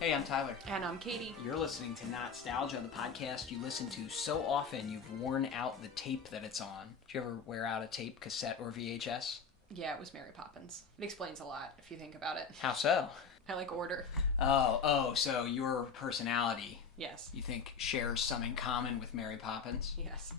Hey, I'm Tyler. And I'm Katie. You're listening to Not-Stalgia, the podcast you listen to so often you've worn out the tape that it's on. Did you ever wear out a tape, cassette, or VHS? Yeah, it was Mary Poppins. It explains a lot if you think about it. How so? I like order. So your personality, Yes. you think, shares some in common with Mary Poppins? Yes.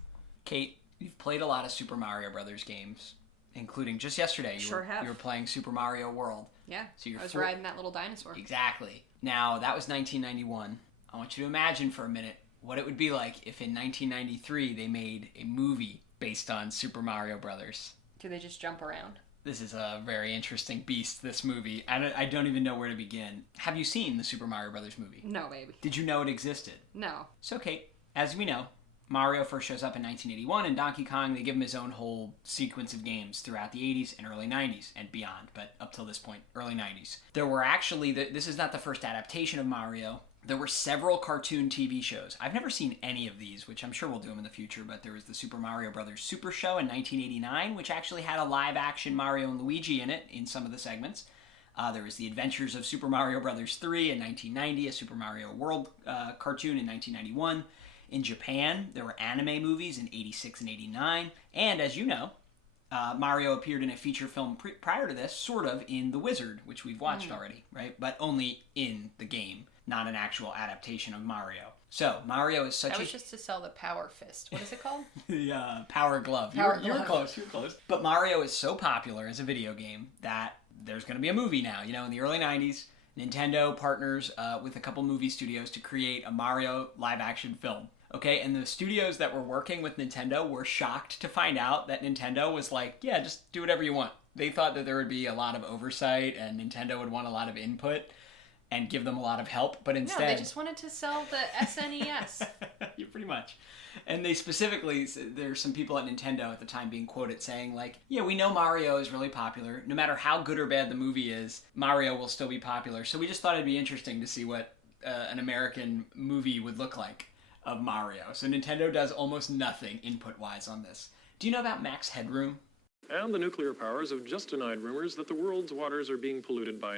Kate, you've played a lot of Super Mario Brothers games, including just yesterday. You were playing Super Mario World. Yeah, so I was riding that little dinosaur. Exactly. Now, that was 1991. I want you to imagine for a minute what it would be like if in 1993 they made a movie based on Super Mario Brothers. Do they just jump around? This is a very interesting beast, this movie. I don't even know where to begin. Have you seen the Super Mario Brothers movie? No, baby. Did you know it existed? No. So, Kate, as we know, Mario first shows up in 1981, and Donkey Kong, they give him his own whole sequence of games throughout the 80s and early 90s and beyond, but up till this point, early 90s. There were actually, this is not the first adaptation of Mario. There were several cartoon TV shows. I've never seen any of these, which I'm sure we'll do them in the future, but there was the Super Mario Brothers Super Show in 1989, which actually had a live-action Mario and Luigi in it in some of the segments. There was The Adventures of Super Mario Brothers 3 in 1990, a Super Mario World cartoon in 1991. In Japan, there were anime movies in 86 and 89. And as you know, Mario appeared in a feature film prior to this, sort of, in The Wizard, which we've watched already, right? But only in the game, not an actual adaptation of Mario. So, Mario is such That was just to sell the Power Fist. What is it called? The Power Glove. You were close, you were close. But Mario is so popular as a video game that there's going to be a movie now. You know, in the early 90s, Nintendo partners with a couple movie studios to create a Mario live-action film. Okay, and the studios that were working with Nintendo were shocked to find out that Nintendo was like, yeah, just do whatever you want. They thought that there would be a lot of oversight and Nintendo would want a lot of input and give them a lot of help, but instead... No, they just wanted to sell the SNES. Yeah, pretty much. And they specifically, there's some people at Nintendo at the time being quoted saying like, yeah, we know Mario is really popular. No matter how good or bad the movie is, Mario will still be popular. So we just thought it'd be interesting to see what an American movie would look like of Mario. So Nintendo does almost nothing input-wise on this. Do you know about Max Headroom? And the nuclear powers have just denied rumors that the world's waters are being polluted by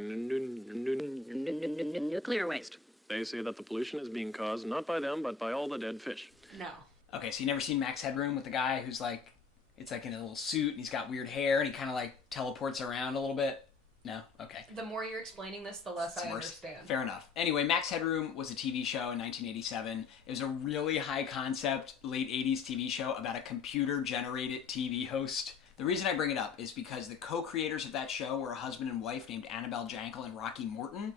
nuclear waste. They say that the pollution is being caused not by them, but by all the dead fish. No. Okay, so you never seen Max Headroom with the guy who's like, it's like in a little suit and he's got weird hair and he kind of like teleports around a little bit? No? Okay. The more you're explaining this, the less I understand. Fair enough. Anyway, Max Headroom was a TV show in 1987. It was a really high-concept, late 80s TV show about a computer-generated TV host. The reason I bring it up is because the co-creators of that show were a husband and wife named Annabelle Jankel and Rocky Morton.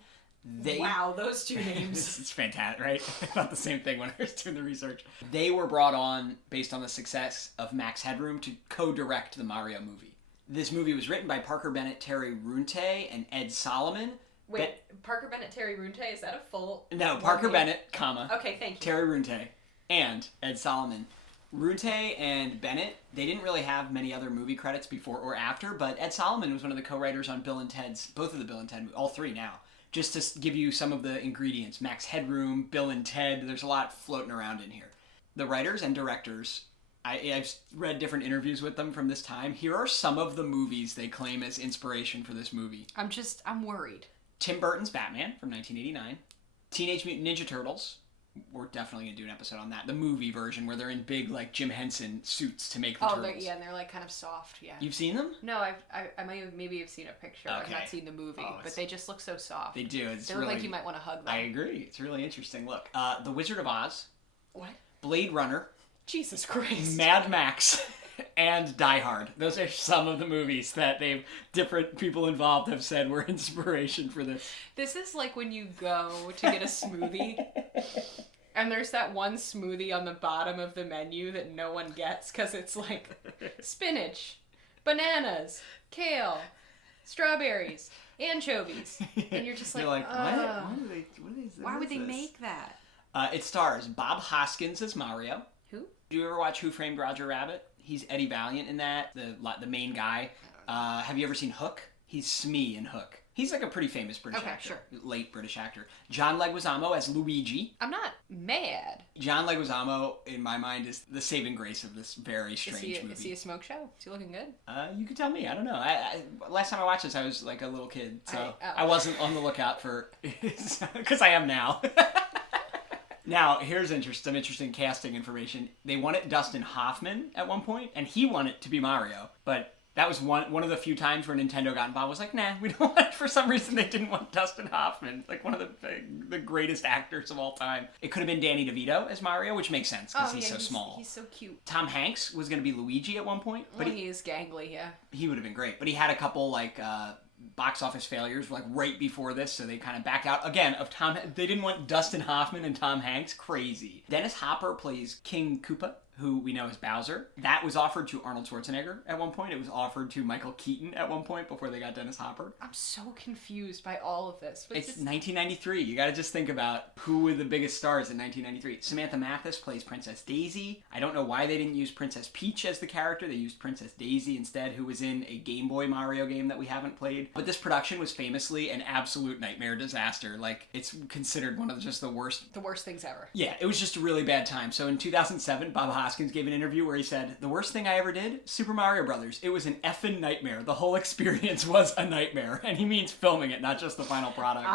Wow, those two names. It's fantastic, right? I thought the same thing when I was doing the research. They were brought on based on the success of Max Headroom to co-direct the Mario movie. This movie was written by Parker Bennett, Terry Runte, and Ed Solomon. Wait, Parker Bennett, Terry Runte, is that a full... No, Parker Bennett, comma. Okay, thank you. Terry Runte, and Ed Solomon. Runte and Bennett, they didn't really have many other movie credits before or after, but Ed Solomon was one of the co-writers on Bill and Ted's, both of the Bill and Ted, all three now. Just to give you some of the ingredients, Max Headroom, Bill and Ted, there's a lot floating around in here. The writers and directors... I've read different interviews with them from this time. Here are some of the movies they claim as inspiration for this movie. I'm worried. Tim Burton's Batman from 1989. Teenage Mutant Ninja Turtles. We're definitely going to do an episode on that. The movie version where they're in big, like, Jim Henson suits to make the turtles. Yeah, and they're, like, kind of soft, yeah. You've seen them? No, I maybe have seen a picture. Okay. I've not seen the movie, but they just look so soft. They do. They look like you might want to hug them. I agree. It's a really interesting look. The Wizard of Oz. What? Blade Runner. Jesus Christ. Mad Max and Die Hard. Those are some of the movies that different people involved have said were inspiration for this. This is like when you go to get a smoothie and there's that one smoothie on the bottom of the menu that no one gets because it's like spinach, bananas, kale, strawberries, anchovies. And you're just like, what? Why would they make that? It stars Bob Hoskins as Mario. Who? Do you ever watch Who Framed Roger Rabbit? He's Eddie Valiant in that, the main guy. Have you ever seen Hook? He's Smee in Hook. He's like a pretty famous British actor. Sure. Late British actor. John Leguizamo as Luigi. I'm not mad. John Leguizamo, in my mind, is the saving grace of this very strange movie. Is he a smoke show? Is he looking good? You can tell me. I don't know. Last time I watched this, I was like a little kid, so I wasn't on the lookout for... Because I am now. Now, here's some interesting casting information. They wanted Dustin Hoffman at one point, and he wanted to be Mario, but... That was one of the few times where Nintendo got involved. Was like, nah, we don't want it. For some reason, they didn't want Dustin Hoffman, like one of the greatest actors of all time. It could have been Danny DeVito as Mario, which makes sense because he's so small. He's so cute. Tom Hanks was going to be Luigi at one point, but he is gangly, yeah. He would have been great, but he had a couple like box office failures like right before this, so they kind of backed out again of Tom. They didn't want Dustin Hoffman and Tom Hanks. Crazy. Dennis Hopper plays King Koopa, who we know as Bowser. That was offered to Arnold Schwarzenegger at one point. It was offered to Michael Keaton at one point before they got Dennis Hopper. I'm so confused by all of this. It's 1993. You gotta just think about who were the biggest stars in 1993. Samantha Mathis plays Princess Daisy. I don't know why they didn't use Princess Peach as the character. They used Princess Daisy instead, who was in a Game Boy Mario game that we haven't played. But this production was famously an absolute nightmare disaster. Like, it's considered one of just the worst things ever. Yeah, it was just a really bad time. So in 2007, Bob Hoskins gave an interview where he said, "The worst thing I ever did? Super Mario Brothers. It was an effing nightmare. The whole experience was a nightmare." And he means filming it, not just the final product.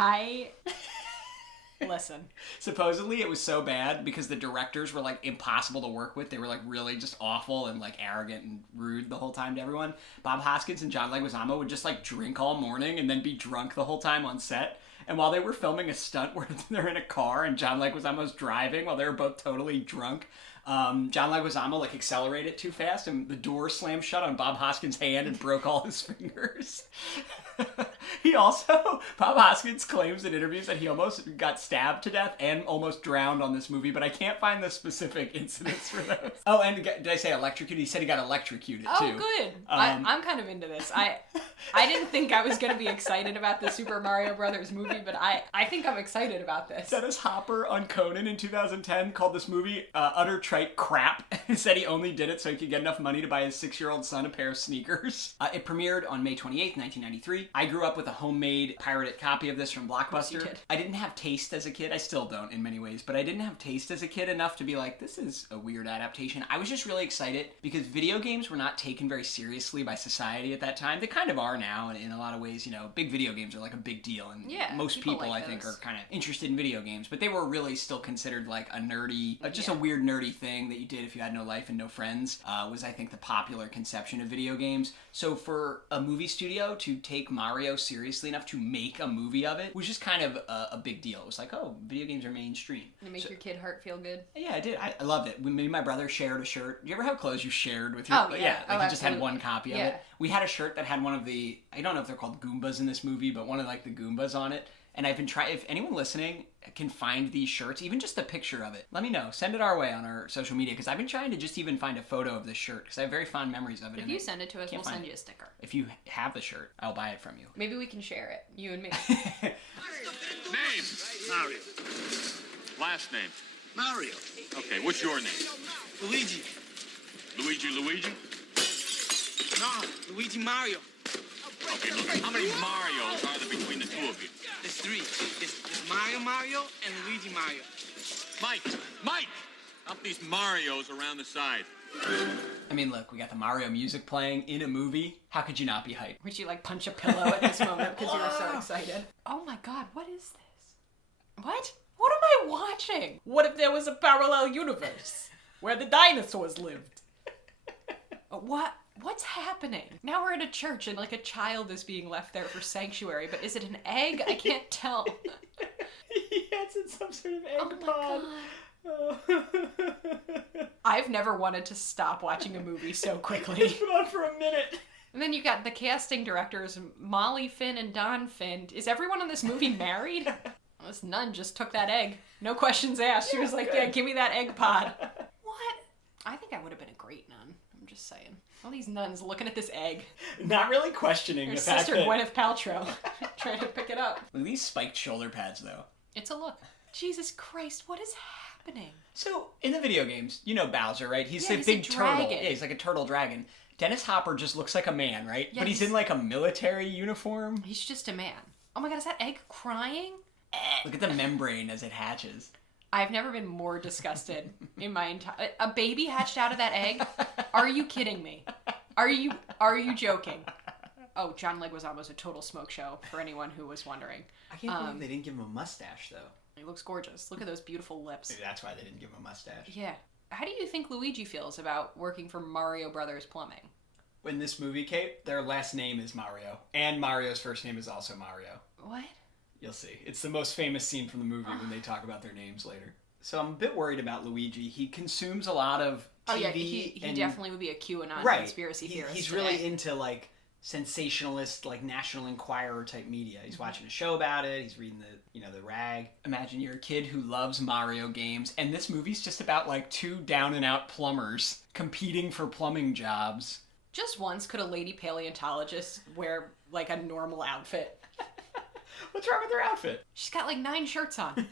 Listen. Supposedly it was so bad because the directors were like impossible to work with. They were like really just awful and like arrogant and rude the whole time to everyone. Bob Hoskins and John Leguizamo would just like drink all morning and then be drunk the whole time on set. And while they were filming a stunt where they're in a car and John Leguizamo's driving while they were both totally drunk, John Leguizamo like accelerated too fast and the door slammed shut on Bob Hoskins' hand and broke all his fingers. Bob Hoskins claims in interviews that he almost got stabbed to death and almost drowned on this movie, but I can't find the specific incidents for those. Oh, and did I say electrocuted? He said he got electrocuted too. Oh, good. I'm kind of into this. I didn't think I was going to be excited about the Super Mario Brothers movie, but I think I'm excited about this. Dennis Hopper on Conan in 2010 called this movie utter trite crap. He said he only did it so he could get enough money to buy his 6-year-old son a pair of sneakers. It premiered on May 28th, 1993. I grew up with a homemade pirated copy of this from Blockbuster. I didn't have taste as a kid. I still don't in many ways, but I didn't have taste as a kid enough to be like, this is a weird adaptation. I was just really excited because video games were not taken very seriously by society at that time. They kind of are now in a lot of ways. You know, big video games are like a big deal, and most people like I think are kind of interested in video games, but they were really still considered like a nerdy, a weird nerdy thing that you did if you had no life and no friends, was I think the popular conception of video games. So for a movie studio to take Mario seriously enough to make a movie of it was just kind of a big deal. It was like, oh, video games are mainstream. To make your kid heart feel good. Yeah, I did. I loved it. Me and my brother shared a shirt. Do you ever have clothes you shared with your... Oh, yeah. You just had one copy of it. We had a shirt that had one of the... I don't know if they're called Goombas in this movie, but one of like the Goombas on it. And I've been trying... If anyone listening can find these shirts, even just a picture of it, let me know. Send it our way on our social media, because I've been trying to just even find a photo of this shirt, because I have very fond memories of it. If you send it to us, we'll send you a sticker. If you have the shirt, I'll buy it from you. Maybe we can share it, you and me. Name? Mario. Last name? Mario. Okay, what's your name? Luigi. Luigi? No, Luigi Mario. Okay, look, how many Marios are there between the two of you? There's 3. There's Mario, and Luigi Mario. Mike! Up these Marios around the side. I mean, look, we got the Mario music playing in a movie. How could you not be hyped? Would you like punch a pillow at this moment because you were so excited? Oh my god, what is this? What? What am I watching? What if there was a parallel universe where the dinosaurs lived? What's happening? Now we're in a church and like a child is being left there for sanctuary, but is it an egg? I can't tell. Yeah, it's in some sort of egg pod. I've never wanted to stop watching a movie so quickly. It's been on for a minute. And then you got the casting directors, Molly Finn and Don Finn. Is everyone in this movie married? Well, this nun just took that egg. No questions asked. She was like, yeah, give me that egg pod. What? I think I would have been a great nun. I'm just saying. All these nuns looking at this egg. Not really questioning Her the fact sister that... Gwyneth Paltrow trying to pick it up. Look at these spiked shoulder pads, though. It's a look. Jesus Christ, what is happening? So, in the video games, you know Bowser, right? He's a he's big a turtle. dragon. Yeah, he's like a turtle dragon. Dennis Hopper just looks like a man, right? Yeah, but he's in like a military uniform. He's just a man. Oh my god, is that egg crying? Look at the membrane as it hatches. I've never been more disgusted in my entire... A baby hatched out of that egg? Are you kidding me? Are you joking? Oh, John Leguizamo's a total smoke show, for anyone who was wondering. I can't believe they didn't give him a mustache, though. He looks gorgeous. Look at those beautiful lips. Maybe that's why they didn't give him a mustache. Yeah. How do you think Luigi feels about working for Mario Brothers Plumbing? In this movie, Kate, their last name is Mario. And Mario's first name is also Mario. What? You'll see. It's the most famous scene from the movie when they talk about their names later. So I'm a bit worried about Luigi. He consumes a lot of TV. Oh yeah, he definitely would be a QAnon conspiracy theorist. He's really into like sensationalist, like National Enquirer type media. He's watching a show about it. He's reading the rag. Imagine you're a kid who loves Mario games, and this movie's just about like two down and out plumbers competing for plumbing jobs. Just once could a lady paleontologist wear like a normal outfit? What's wrong with her outfit? She's got like 9 shirts on.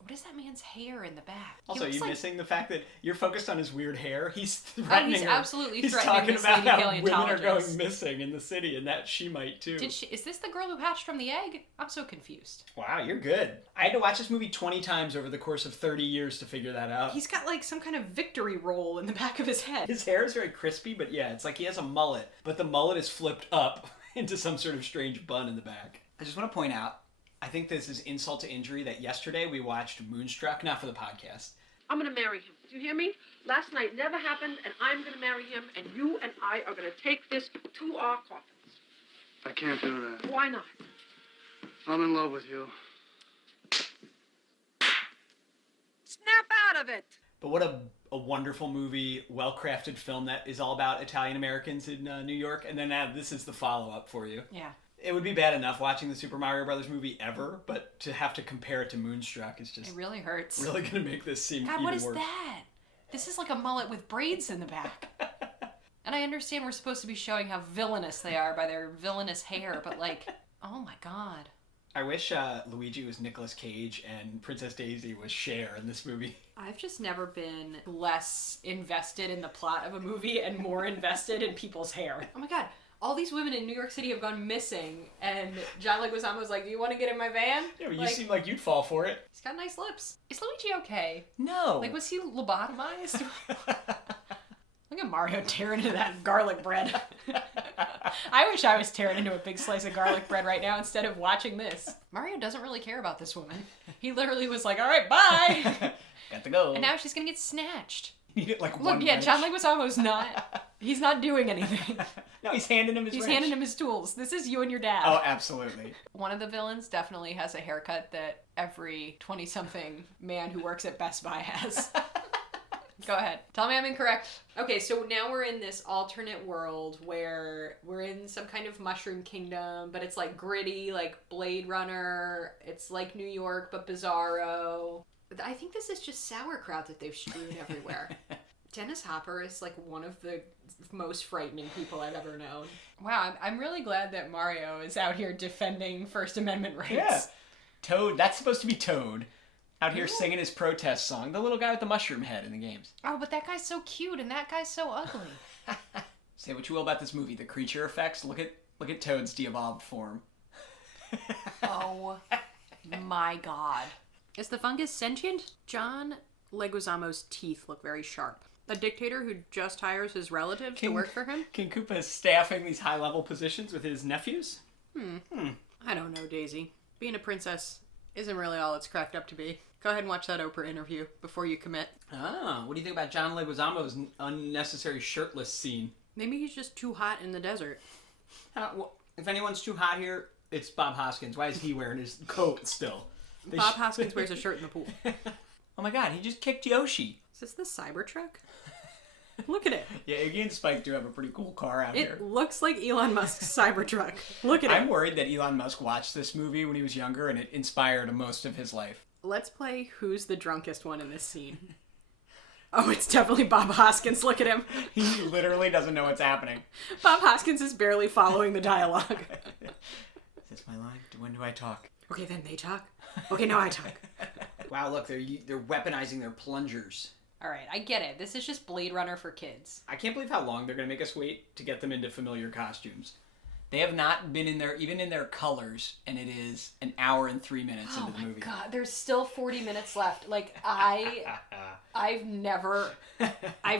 What is that man's hair in the back? Also, are you missing the fact that you're focused on his weird hair? He's threatening he's her. Absolutely he's threatening talking this about lady how paleontologist. women are going missing in the city, and that she might too. Is this the girl who hatched from the egg? I'm so confused. Wow, you're good. I had to watch this movie 20 times over the course of 30 years to figure that out. He's got like some kind of victory roll in the back of his head. His hair is very crispy, but yeah, it's like he has a mullet, but the mullet is flipped up into some sort of strange bun in the back. I just want to point out, I think this is insult to injury that yesterday we watched Moonstruck, not for the podcast. I'm going to marry him. Do you hear me? Last night never happened, and I'm going to marry him, and you and I are going to take this to our coffins. I can't do that. Why not? I'm in love with you. Snap out of it! But what a wonderful movie, well-crafted film that is all about Italian Americans in New York. And then this is the follow-up for you. Yeah. It would be bad enough watching the Super Mario Brothers movie ever, but to have to compare it to Moonstruck is just... It really hurts. Really going to make this seem God, even worse. what is that? This is like a mullet with braids in the back. And I understand we're supposed to be showing how villainous they are by their villainous hair, but like, oh my god. I wish Luigi was Nicolas Cage and Princess Daisy was Cher in this movie. I've just never been less invested in the plot of a movie and more invested in people's hair. Oh my god. All these women in New York City have gone missing, and John Leguizamo's like, do you want to get in my van? Yeah, but you seem like you'd fall for it. He's got nice lips. Is Luigi okay? No. Like, was he lobotomized? Look at Mario tearing into that garlic bread. I wish I was tearing into a big slice of garlic bread right now instead of watching this. Mario doesn't really care about this woman. He literally was like, all right, bye. Got to go. And now she's going to get snatched. You get like Look, yeah, John Leguizamo's not... He's not doing anything. No, he's handing him his He's wrench. handing him his tools. This is you and your dad. Oh, absolutely. One of the villains definitely has a haircut that every 20-something man who works at Best Buy has. Go ahead. Tell me I'm incorrect. Okay, so now we're in this alternate world where we're in some kind of mushroom kingdom, but it's like gritty, like Blade Runner. It's like New York, but bizarro. I think this is just sauerkraut that they've strewn everywhere. Dennis Hopper is like one of the most frightening people I've ever known. Wow, I'm really glad that Mario is out here defending First Amendment rights. Yeah. Toad, that's supposed to be Toad. Out here singing his protest song. The little guy with the mushroom head in the games. Oh, but that guy's so cute and that guy's so ugly. Say what you will about this movie. The creature effects, look at Toad's de-evolved form. Oh my god. Is the fungus sentient? John Leguizamo's teeth look very sharp. A dictator who just hires his relatives to work for him? King Koopa is staffing these high-level positions with his nephews? I don't know, Daisy. Being a princess isn't really all it's cracked up to be. Go ahead and watch that Oprah interview before you commit. Ah, what do you think about John Leguizamo's unnecessary shirtless scene? Maybe he's just too hot in the desert. Well, if anyone's too hot here, it's Bob Hoskins. Why is he wearing his coat still? Bob Hoskins wears a shirt in the pool. Oh my god, he just kicked Yoshi. Is this the Cybertruck? Look at it. Yeah, Iggy and Spike do have a pretty cool car out here. It looks like Elon Musk's Cybertruck. Look at it. I'm worried that Elon Musk watched this movie when he was younger and it inspired most of his life. Let's play Who's the Drunkest One in this scene. Oh, it's definitely Bob Hoskins. Look at him. He literally doesn't know what's happening. Bob Hoskins is barely following the dialogue. Is this my line? When do I talk? Okay, then they talk. Okay, now I talk. Wow, look, they're weaponizing their plungers. All right, I get it. This is just Blade Runner for kids. I can't believe how long they're going to make us wait to get them into familiar costumes. They have not been in there, even in their colors, and it is an hour and 3 minutes into the movie. Oh my god, there's still 40 minutes left. Like, I've never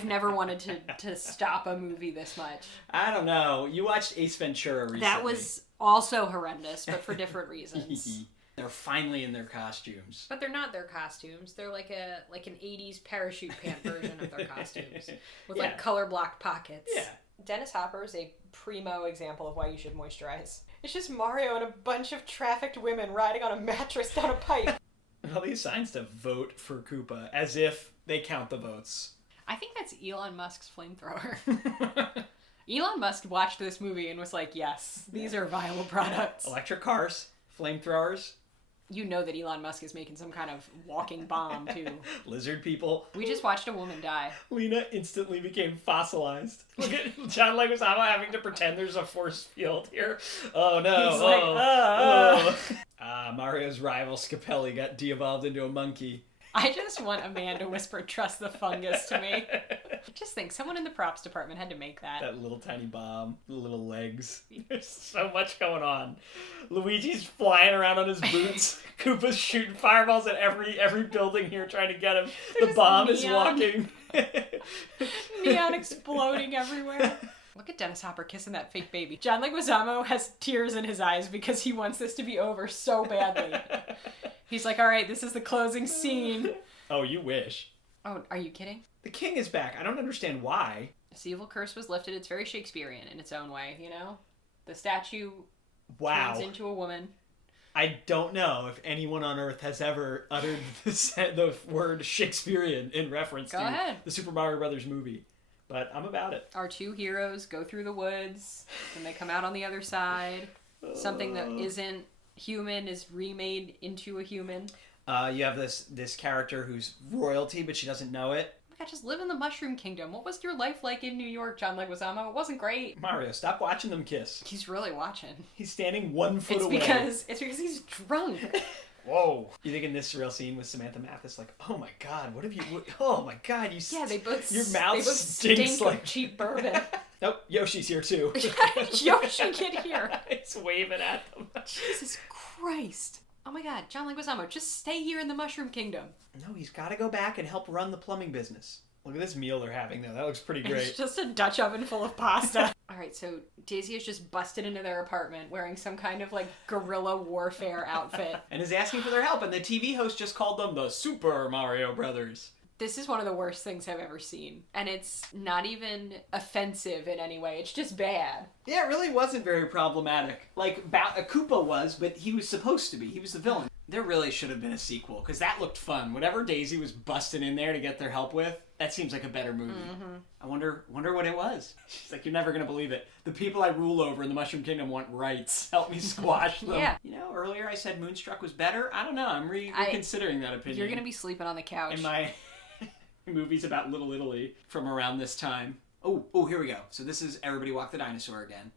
wanted to stop a movie this much. I don't know. You watched Ace Ventura recently. That was also horrendous, but for different reasons. They're finally in their costumes. But they're not their costumes. They're like an 80s parachute pant version of their costumes. With like color blocked pockets. Yeah. Dennis Hopper is a primo example of why you should moisturize. It's just Mario and a bunch of trafficked women riding on a mattress down a pipe. And all these signs to vote for Koopa, as if they count the votes. I think that's Elon Musk's flamethrower. Elon Musk watched this movie and was like, yes, these are viable products. Electric cars, flamethrowers. You know that Elon Musk is making some kind of walking bomb, too. Lizard people. We just watched a woman die. Lena instantly became fossilized. Look at John Leguizamo having to pretend there's a force field here. Oh no. He's like, Mario's rival Scapelli got de-evolved into a monkey. I just want a man to whisper, trust the fungus to me. Just think, someone in the props department had to make that. That little tiny bomb, the little legs. There's so much going on. Luigi's flying around on his boots. Koopa's shooting fireballs at every building here trying to get him. The bomb is walking. Neon exploding everywhere. Look at Dennis Hopper kissing that fake baby. John Leguizamo has tears in his eyes because he wants this to be over so badly. He's like, all right, this is the closing scene. Oh, you wish. Oh, are you kidding? The king is back. I don't understand why. This evil curse was lifted. It's very Shakespearean in its own way, you know? The statue turns into a woman. I don't know if anyone on Earth has ever uttered the word Shakespearean in reference to the Super Mario Brothers movie. But I'm about it. Our two heroes go through the woods, and they come out on the other side. Something that isn't human is remade into a human. You have this character who's royalty, but she doesn't know it. Oh my God, just live in the Mushroom Kingdom. What was your life like in New York, John Leguizamo? It wasn't great. Mario, stop watching them kiss. He's really watching. He's standing 1 foot away. It's because he's drunk. Whoa. You think in this surreal scene with Samantha Mathis, like, oh my God, oh my God, they both your mouth they both stinks stink like of cheap bourbon. Nope, Yoshi's here too. Yoshi, get here. He's waving at them. Jesus Christ. Oh my God, John Leguizamo, just stay here in the Mushroom Kingdom. No, he's got to go back and help run the plumbing business. Look at this meal they're having, though. That looks pretty great. It's just a Dutch oven full of pasta. All right, so Daisy has just busted into their apartment wearing some kind of, like, guerrilla warfare outfit. And is asking for their help, and the TV host just called them the Super Mario Brothers. This is one of the worst things I've ever seen. And it's not even offensive in any way. It's just bad. Yeah, it really wasn't very problematic. Like, Koopa was, but he was supposed to be. He was the villain. There really should have been a sequel, because that looked fun. Whatever Daisy was busting in there to get their help with, that seems like a better movie. Mm-hmm. I wonder what it was. She's like, you're never going to believe it. The people I rule over in the Mushroom Kingdom want rights. Help me squash them. Yeah. You know, earlier I said Moonstruck was better. I don't know. I'm reconsidering that opinion. You're going to be sleeping on the couch. In my movies about Little Italy from around this time. Oh, here we go. So this is Everybody Walk the Dinosaur again.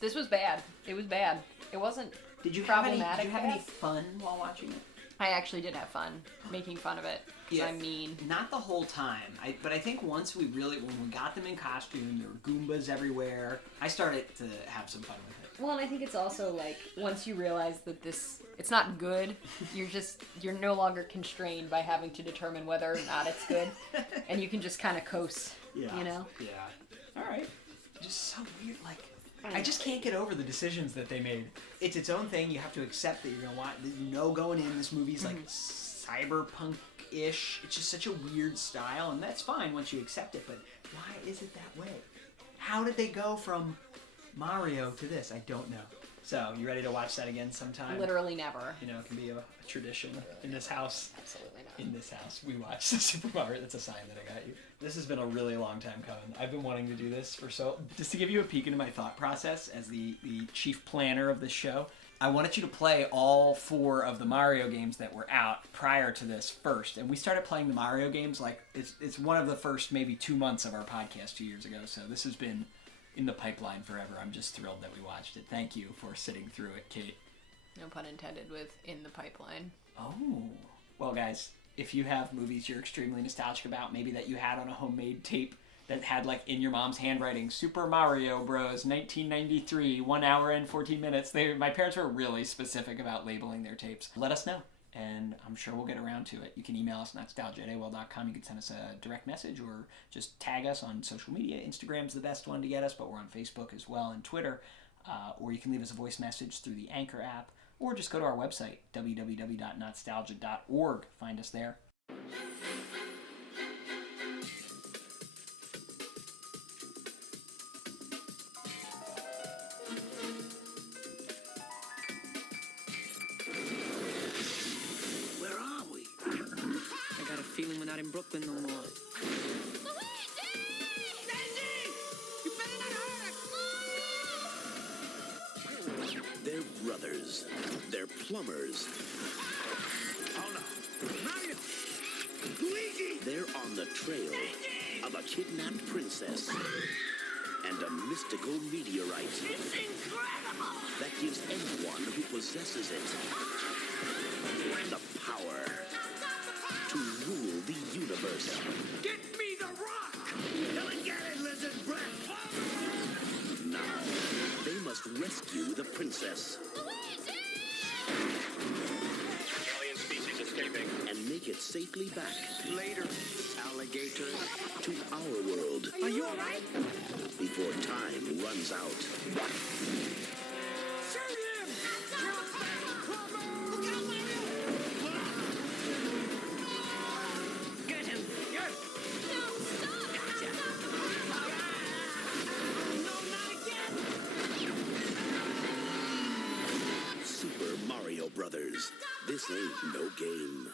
This was bad. It was bad. It wasn't Did you problematic. have any fun while watching it? I actually did have fun making fun of it. Yeah, I'm mean. Not the whole time. But I think once when we got them in costume, there were Goombas everywhere. I started to have some fun with it. Well, and I think it's also like once you realize that it's not good, you're no longer constrained by having to determine whether or not it's good, and you can just kind of coast. Yeah. You know. Yeah. All right. Just so weird. Like, I just can't get over the decisions that they made. It's its own thing. You have to accept that you're gonna watch. You know, going in, this movie's like cyberpunk-ish. It's just such a weird style, and that's fine once you accept it. But why is it that way? How did they go from Mario to this? I don't know. So, you ready to watch that again sometime? Literally never. You know, it can be a tradition in this house. Absolutely not. In this house, we watch the Super Mario. That's a sign that I got you. This has been a really long time coming. I've been wanting to do this for just to give you a peek into my thought process as the chief planner of this show. I wanted you to play all 4 of the Mario games that were out prior to this first. And we started playing the Mario games like it's one of the first maybe 2 months of our podcast 2 years ago. So this has been in the pipeline forever. I'm just thrilled that we watched it. Thank you for sitting through it, Kate. No pun intended with in the pipeline. Oh. Well, guys, if you have movies you're extremely nostalgic about, maybe that you had on a homemade tape that had, like, in your mom's handwriting, Super Mario Bros. 1993, 1 hour and 14 minutes. My parents were really specific about labeling their tapes. Let us know, and I'm sure we'll get around to it. You can email us, Not-Stalgia@AOL.com. You can send us a direct message or just tag us on social media. Instagram's the best one to get us, but we're on Facebook as well and Twitter. Or you can leave us a voice message through the Anchor app, or just go to our website, www.notstalgia.org. Find us there. Where are we? I got a feeling we're not in Brooklyn no more. They're brothers. They're plumbers. Oh no. Mario! Luigi! They're on the trail of a kidnapped princess and a mystical meteorite It's incredible! that gives anyone who possesses it the power to rule the universe. Get me the rock! Come and get it, lizard breath! Now, they must rescue the princess. Alien species escaping. And make it safely back Later, alligator. to our world Are you alright? before time runs out. Shoot him! Get him! Yes! No, not again! Super Mario Brothers. This ain't no game.